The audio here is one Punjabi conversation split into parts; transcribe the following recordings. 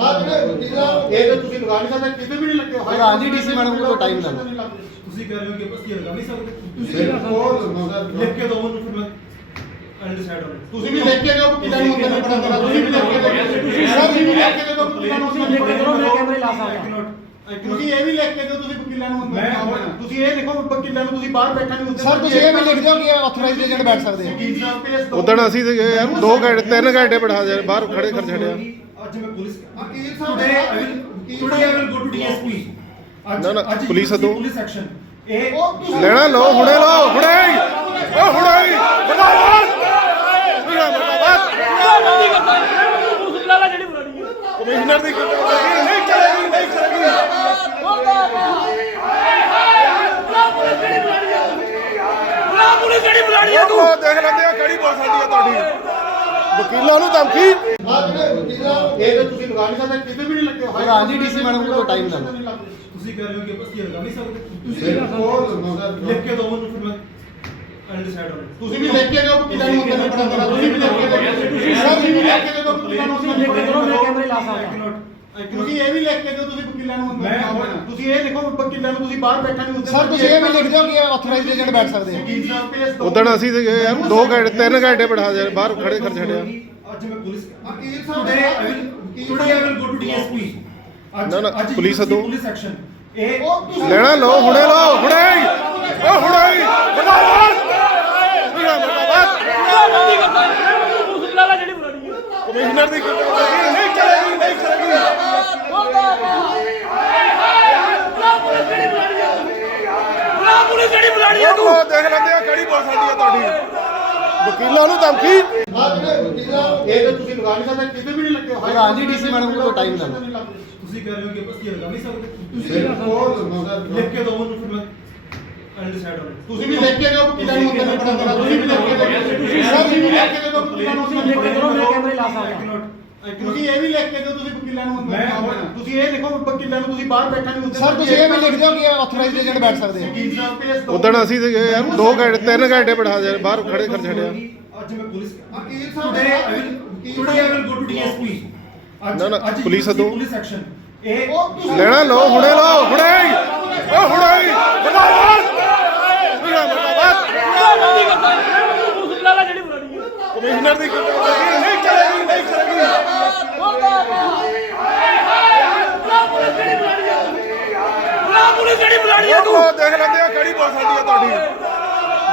ਇਹ ਤਾਂ ਤੁਸੀਂ ਲਗਾ ਨਹੀਂ ਸਕਦੇ ਕਿਤੇ ਵੀ ਨਹੀਂ ਲੱਗੇ ਹੋਏ ਲਗਾ ਨਹੀਂ, DC ਮੈਡਮ ਕੋਲ time ਨਾਲ। ਤੁਸੀਂ ਕਹਿ ਰਹੇ ਹੋ ਕਿ ਅਸੀਂ ਲਗਾ ਨਹੀਂ ਸਕਦੇ। ਤੁਸੀਂ ਲਿਖ ਕੇ ਦਿਓ ਉਹਨੂੰ ਫਿਰ ਤੁਸੀਂ ਵੀ ਲਿਖ ਕੇ ਦਿਓ ਵਕੀਲਾਂ ਨੂੰ ਅੰਦਰ ਬੜਾ ਬੜਾ ਤੁਸੀਂ ਵੀ ਲਿਖ ਕੇ ਦਿਓ। ਤੁਸੀਂ ਸਰ ਵੀ ਲਿਖ ਕੇ ਦਿਓ ਵਕੀਲਾਂ ਨੂੰ ਅੰਦਰ ਲਿਖ ਕੇ ਦਿਓ, ਮੈਂ ਕੈਮਰੇ ਲਾ ਸਕਦਾ। ਤੁਸੀਂ ਇਹ ਵੀ ਲਿਖ ਕੇ ਦਿਓ ਤੁਸੀਂ ਵਕੀਲਾਂ ਨੂੰ ਅੰਦਰ ਮੈਂ-। ਤੁਸੀਂ ਇਹ ਲਿਖੋ ਵਕੀਲਾਂ ਨੂੰ ਤੁਸੀਂ ਬਾਹਰ ਬੈਠਾ ਨਹੀਂ ਸਰ ਤੁਸੀਂ ਇਹ ਵੀ ਲਿਖ ਦਿਓ ਕਿ ਆਥੋਰਾਈਜ਼ਡ ਏਜੰਟ ਬੈਠ ਸਕਦੇ ਆ। ਉਦਣ ਅਸੀਂ ਯਾਰ 2 ਘੰਟੇ 3 ਘੰਟੇ ਬਿਠਾ ਦੇ ਬਾਹਰ ਖੜੇ ਕਰ ਛੱਡਿਆ। ਅੱਜ ਮੈਂ ਪੁਲਿਸ ਵਕੀਲ ਸਾਹਿਬ today I will today I will go to DSP ਅੱਜ ਨਾ, ਨਾ, ਅੱਜ ਪੁਲਿਸ ਐਕਸ਼ਨ ਇਹ ਤੁਸੀਂ- ਲੈਣਾ ਲਓ ਹੁਣੇ ਲਓ ਹੁਣੇ। ਹੀ ਓ ਹੁਣੇ। ਹੀ ਬਰਦਾਸ਼ਤ। ਬਰਦਾਸ਼ਤ। ਕਮਿਸ਼ਨਰ ਦੀ ਕਾਰਵਾਈ ਨਹੀਂ ਚਲੇਗੀ ਨਹੀਂ ਚਲੇਗੀ। ਉਹ ਦੇਖ ਲੈਂਦੇ ਆ ਕਿਹੜੀ ਬੋਲ ਸਕਦੀ ਆ ਤੁਹਾਡੀ। ਵਕੀਲਾਂ ਨੂੰ ਧਮਕੀ। ਬਾਅਦ ਵਿੱਚ ਵਕੀਲਾਂ ਇਹ ਤਾਂ ਤੁਸੀਂ ਲਗਾ ਨਹੀਂ ਸਕਦੇ ਕਿਤੇ ਵੀ ਨਹੀਂ ਲੱਗੇ ਹੋਏ ਲਗਾ ਨਹੀਂ, DC ਮੈਡਮ ਕੋਲ time ਨਾਲ। ਤੁਸੀਂ ਕਹਿ ਰਹੇ ਹੋ ਕਿ ਅਸੀਂ ਲਗਾ ਨਹੀਂ ਸਕਦੇ। ਤੁਸੀਂ ਹੋਰ ਲਿਖ ਕੇ ਦਿਓ ਉਹਨੂੰ ਫਿਰ ਮੈਂ ਅਨਡਿਸਾਈਡ ਹੋਣਾ ਤੁਸੀਂ ਵੀ ਲਿਖ ਕੇ ਦਿਓ ਵਕੀਲਾਂ ਨੂੰ ਅੰਦਰ ਬੜਾ ਤੁਸੀਂ ਵੀ ਲਿਖ ਕੇ ਦਿਓ। ਤੁਸੀਂ ਸਰ ਵੀ ਲਿਖ ਕੇ ਦਿਓ। ਵਕੀਲਾਂ ਨੂੰ ਅੰਦਰ ਲਿਖ ਕੇ ਦਿਓ, ਮੈਂ ਬੜਾ ਕੈਮਰੇ ਲਾ I ਸਕਦਾ cannot- I cannot- ਤੁਸੀਂ ਇਹ ਵੀ ਲਿਖ ਕੇ ਦਿਓ ਤੁਸੀਂ ਵਕੀਲਾਂ ਨੂੰ ਅੰਦਰ ਬੜਾ। ਤੁਸੀਂ ਇਹ ਲਿਖੋ ਵਕੀਲਾਂ ਨੂੰ ਤੁਸੀਂ ਬਾਹਰ ਬੈਠਾ ਨਹੀਂ ਹੁੰਦੇ ਸਰ ਤੁਸੀਂ ਇਹ ਵੀ ਲਿਖ ਦਿਓ ਕਿ ਆਥੋਰਾਈਜ਼ਡ ਏਜੰਟ ਬੈਠ ਸਕਦੇ ਆ। ਵਕੀਲ ਸਾਹਿਬ ਭੇਜ ਦਿਓ। ਉਦਣ ਅਸੀਂ ਸੀਗੇ ਯਾਰ 2 ਘੰਟੇ 3 ਘੰਟੇ ਬਿਠਾ ਦੇ ਬਾਹਰ ਖੜੇ ਕਰ ਛੱਡਿਆ। ਅੱਜ ਮੈਂ ਪੁਲਿਸ ਵਕੀਲ ਸਾਹਿਬ today I will go to DSP ਅੱਜ ਨਾ, ਨਾ, ਅੱਜ ਪੁਲਿਸ ਹੱਦੋਂ। ਪੁਲਿਸ ਐਕਸ਼ਨ ਇਹ ਲੈਣਾ ਲਓ ਹੁਣੇ ਲਓ ਹੁਣੇ ਹੀ। ਓ ਹੁਣੇ ਹੀ। ਬਰਦਾਸ਼ਤ। ਬਰਦਾਸ਼ਤ। ਕਮਿਸ਼ਨਰ ਦੀ ਕਾਰਵਾਈ ਨਹੀਂ ਚਲੇਗੀ ਨਹੀਂ ਚਲੇਗੀ ਉਹ ਦੇਖ ਲੈਂਦੇ ਆ ਕਿਹੜੀ ਬੋਲ ਸਕਦੀ ਆ ਤੁਹਾਡੀ। ਵਕੀਲਾਂ ਨੂੰ ਧਮਕੀ। ਬਾਅਦ ਵਿੱਚ ਵਕੀਲਾਂ ਇਹ ਤਾਂ ਤੁਸੀਂ ਲਗਾ ਨਹੀਂ ਸਕਦੇ ਕਿਤੇ ਵੀ ਨਹੀਂ ਲੱਗੇ ਹੋਏ ਨਹੀਂ, DC ਮੈਡਮ ਕੋਲ time ਨਾਲ। ਤੁਸੀਂ ਕਹਿ ਰਹੇ ਹੋ ਕਿ ਅਸੀਂ ਲਗਾ ਨਹੀਂ ਸਕਦੇ? ਤੁਸੀਂ ਲਿਖ ਕੇ ਦਿਓ ਉਹਨੂੰ ਫਿਰ ਮੈਂ ਤੁਸੀਂ ਵੀ ਲਿਖ ਕੇ ਦਿਓ ਵਕੀਲਾਂ ਨੂੰ ਬੜਾ ਬੜਾ ਤੁਸੀਂ ਵੀ ਲਿਖ ਕੇ ਦਿਓ। ਤੁਸੀਂ ਸਰ ਵੀ ਲਿਖ ਕੇ ਦਿਓ ਵਕੀਲਾਂ ਨੂੰ ਅੰਦਰ ਲਿਖ ਕੇ ਦਿਓ, ਮੈਂ ਬੜਾ ਕੈਮਰੇ ਲਾ I ਸਕਦਾ cannot- I cannot- ਤੁਸੀਂ ਇਹ ਵੀ ਲਿਖ ਕੇ ਦਿਓ ਤੁਸੀਂ ਵਕੀਲਾਂ ਨੂੰ ਅੰਦਰ ਮੈਂ-। ਤੁਸੀਂ ਇਹ ਲਿਖੋ ਵਕੀਲਾਂ ਨੂੰ ਤੁਸੀਂ ਬਾਹਰ ਬੈਠਾ ਨਹੀਂ ਹੁੰਦੇ ਸਰ ਤੁਸੀਂ ਇਹ ਵੀ ਲਿਖ ਦਿਓ ਕਿ ਆਥੋਰਾਈਜ਼ਡ ਏਜੰਟ ਬੈਠ ਸਕਦੇ ਆ। ਉਦਣ ਅਸੀਂ ਸੀਗੇ ਯਾਰ 2 ਘੰਟੇ 3 ਘੰਟੇ ਬਿਠਾ ਦੇ ਬਾਹਰ ਖੜੇ ਕਰ ਛੱਡਿਆ। ਅੱਜ ਮੈਂ police today I will today I will go to DSP ਅੱਜ ਨਾ, ਨਾ, ਅੱਜ ਪੁਲਿਸ ਹੱਦੋਂ। ਪੁਲਿਸ ਐਕਸ਼ਨ ਇਹ ਲੈਣਾ ਲਓ ਹੁਣੇ ਲਓ ਹੁਣੇ ਹੀ। ਓ ਹੁਣੇ ਹੀ। ਬਰਦਾਸ਼ਤ। ਬਰਦਾਸ਼ਤ। ਕਮਿਸ਼ਨਰ ਦੀ ਕਾਰਵਾਈ ਨਹੀਂ ਚਲੇਗੀ ਨਹੀਂ ਚਲੇਗੀ ਉਹ ਦੇਖ ਲੈਂਦੇ ਆ ਕਿਹੜੀ ਬੋਲ ਸਕਦੀ ਆ ਤੁਹਾਡੀ।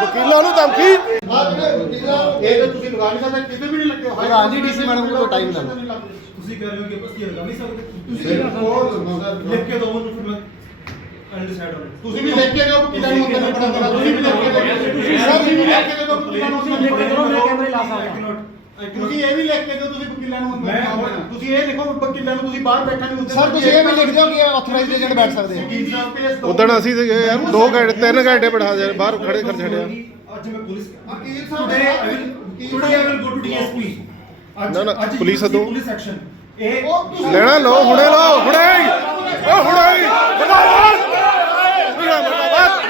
ਵਕੀਲਾਂ ਨੂੰ ਧਮਕੀ? ਬਾਅਦ ਵਿੱਚ ਵਕੀਲਾਂ ਇਹ ਤਾਂ ਤੁਸੀਂ ਲਗਾ ਨਹੀਂ ਸਕਦੇ ਕਿਤੇ ਵੀ ਨਹੀਂ ਲੱਗੇ ਹੋਏ ਮੈਡਮ ਕੋਲ ਨਾਲ। ਤੁਸੀਂ ਕਹਿ ਰਹੇ ਹੋ ਕਿ ਅਸੀਂ ਲਗਾ ਨਹੀਂ ਸਕਦੇ। ਤੁਸੀਂ ਹੋਰ ਲਿਖ ਕੇ ਦਿਓ ਉਹਨੂੰ ਫਿਰ ਮੈਂ ਅਨਡਿਸਾਈਡ ਹੋਣਾ ਤੁਸੀਂ ਵੀ ਲਿਖ ਕੇ ਦਿਓ ਨੂੰ ਬੜਾ ਬੜਾ ਤੁਸੀਂ ਵੀ ਲਿਖ ਕੇ ਦਿਓ। ਤੁਸੀਂ ਵੀ ਲਿਖ ਕੇ ਦਿਓ। ਵਕੀਲਾਂ ਨੂੰ ਮੈਂ ਬੜਾ ਕੈਮਰੇ ਲਾ ਸਕਦਾ। ਤੁਸੀਂ ਇਹ ਵੀ ਲਿਖ ਕੇ ਦਿਓ ਤੁਸੀਂ ਵਕੀਲਾਂ ਨੂੰ ਅੰਦਰ ਮੈਂ-। ਤੁਸੀਂ ਇਹ ਲਿਖੋ ਵਕੀਲਾਂ ਨੂੰ ਤੁਸੀਂ ਬਾਹਰ ਬੈਠਾ ਨਹੀਂ ਹੁੰਦੇ ਸਰ ਤੁਸੀਂ ਇਹ ਵੀ ਲਿਖ ਦਿਓ ਕਿ ਆਥੋਰਾਈਜ਼ਡ ਏਜੰਟ ਬੈਠ ਸਕਦੇ ਆ। ਵਕੀਲ ਸਾਹਿਬ ਭੇਜ ਦਿਓ। ਉਦਣ ਅਸੀਂ ਸੀਗੇ ਯਾਰ 2 ਘੰਟੇ 3 ਘੰਟੇ ਬਿਠਾ ਦੇ। ਬਾਹਰ ਖੜੇ ਕਰ ਛੱਡਿਆ। ਅੱਜ ਮੈਂ ਪੁਲਿਸ ਵਕੀਲ ਸਾਹਿਬ today I will today I will go to DSP ਅੱਜ ਨਾ, ਨਾ, ਅੱਜ ਪੁਲਿਸ ਹੱਦੋਂ। ਪੁਲਿਸ ਐਕਸ਼ਨ ਇਹ ਉਹ ਤੁਸੀਂ- ਲੈਣਾ ਲਓ ਹੁਣੇ ਲਓ ਹੁਣੇ। ਹੀ ਓ ਹੁਣੇ। ਹੀ ਬਰਦਾਸ਼ਤ ਬਰਦਾਸ਼ਤ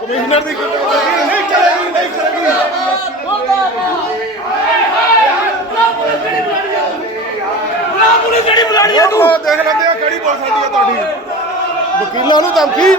ਕਮਿਸ਼ਨਰ ਦੀ ਕਾਰਵਾਈ ਨਹੀਂ ਚਲੇਗੀ ਨਹੀਂ ਚਲੇਗੀ ਉਹ ਦੇਖ ਲੈਂਦੇ ਆ ਕਿਹੜੀ ਬੋਲ ਸਕਦੀ ਹੈ ਤੁਹਾਡੀ। ਵਕੀਲਾਂ ਨੂੰ ਧਮਕੀ।